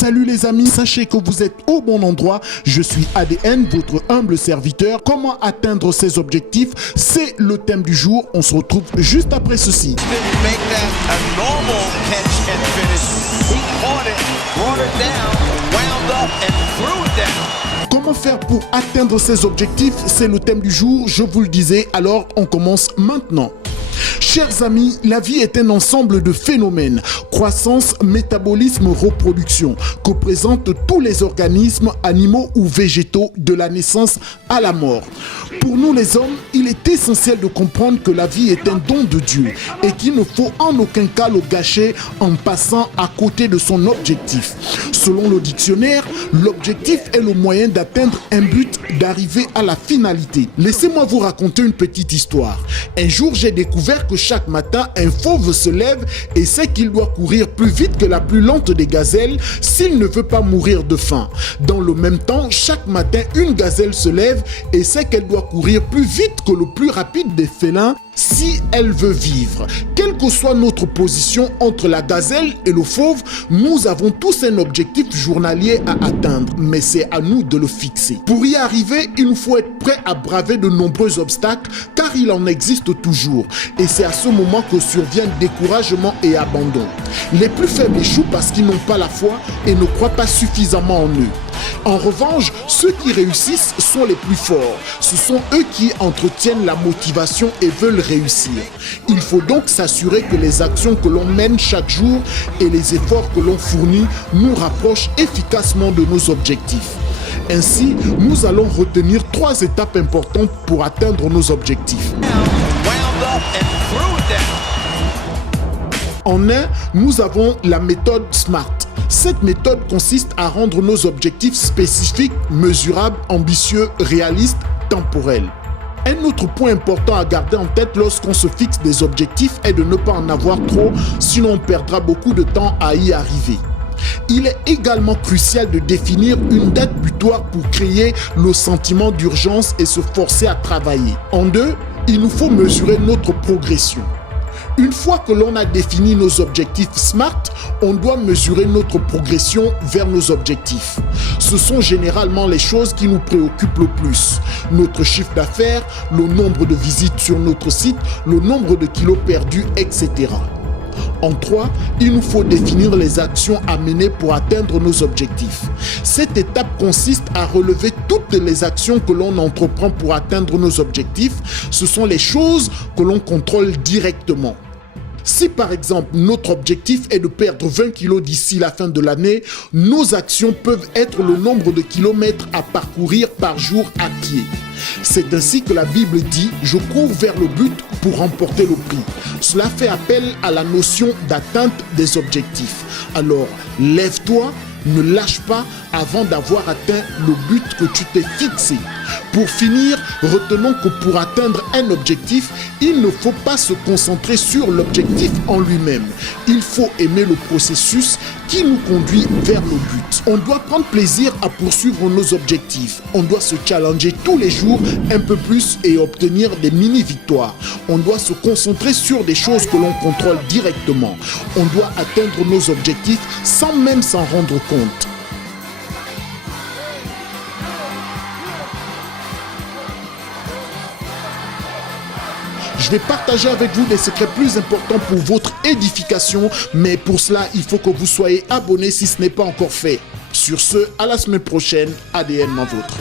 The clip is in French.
Salut les amis, sachez que vous êtes au bon endroit. Je suis ADN, votre humble serviteur. Comment atteindre ses objectifs? C'est le thème du jour. On se retrouve juste après ceci. Comment faire pour atteindre ses objectifs? C'est le thème du jour, je vous le disais, alors on commence maintenant. Chers amis, la vie est un ensemble de phénomènes, croissance, métabolisme, reproduction, que présentent tous les organismes, animaux ou végétaux de la naissance à la mort. Pour nous les hommes, il est essentiel de comprendre que la vie est un don de Dieu et qu'il ne faut en aucun cas le gâcher en passant à côté de son objectif. Selon le dictionnaire, l'objectif est le moyen d'atteindre un but, d'arriver à la finalité. Laissez-moi vous raconter une petite histoire. Un jour, j'ai découvert que chaque matin, un fauve se lève et sait qu'il doit courir plus vite que la plus lente des gazelles s'il ne veut pas mourir de faim. Dans le même temps, chaque matin, une gazelle se lève et sait qu'elle doit courir plus vite que le plus rapide des félins si elle veut vivre. Quelle que soit notre position entre la gazelle et le fauve, nous avons tous un objectif journalier à atteindre, mais c'est à nous de le fixer. Pour y arriver, il nous faut être prêt à braver de nombreux obstacles, car il en existe toujours. Et c'est à ce moment que surviennent découragement et abandon. Les plus faibles échouent parce qu'ils n'ont pas la foi et ne croient pas suffisamment en eux. En revanche, ceux qui réussissent sont les plus forts. Ce sont eux qui entretiennent la motivation et veulent réussir. Il faut donc s'assurer que les actions que l'on mène chaque jour et les efforts que l'on fournit nous rapprochent efficacement de nos objectifs. Ainsi, nous allons retenir 3 étapes importantes pour atteindre nos objectifs. En un, nous avons la méthode SMART. Cette méthode consiste à rendre nos objectifs spécifiques, mesurables, ambitieux, réalistes, temporels. Un autre point important à garder en tête lorsqu'on se fixe des objectifs est de ne pas en avoir trop, sinon on perdra beaucoup de temps à y arriver. Il est également crucial de définir une date butoir pour créer le sentiment d'urgence et se forcer à travailler. En 2, il nous faut mesurer notre progression. Une fois que l'on a défini nos objectifs SMART, on doit mesurer notre progression vers nos objectifs. Ce sont généralement les choses qui nous préoccupent le plus. Notre chiffre d'affaires, le nombre de visites sur notre site, le nombre de kilos perdus, etc. En 3, il nous faut définir les actions à mener pour atteindre nos objectifs. Cette étape consiste à relever toutes les actions que l'on entreprend pour atteindre nos objectifs. Ce sont les choses que l'on contrôle directement. Si par exemple notre objectif est de perdre 20 kilos d'ici la fin de l'année, nos actions peuvent être le nombre de kilomètres à parcourir par jour à pied. C'est ainsi que la Bible dit « Je cours vers le but pour remporter le prix ». Cela fait appel à la notion d'atteinte des objectifs. Alors, lève-toi, ne lâche pas avant d'avoir atteint le but que tu t'es fixé. Pour finir, retenons que pour atteindre un objectif, il ne faut pas se concentrer sur l'objectif en lui-même. Il faut aimer le processus qui nous conduit vers le but. On doit prendre plaisir à poursuivre nos objectifs. On doit se challenger tous les jours un peu plus et obtenir des mini-victoires. On doit se concentrer sur des choses que l'on contrôle directement. On doit atteindre nos objectifs sans même s'en rendre compte. Je vais partager avec vous des secrets plus importants pour votre édification, mais pour cela, il faut que vous soyez abonné si ce n'est pas encore fait. Sur ce, à la semaine prochaine, ADN ma vôtre.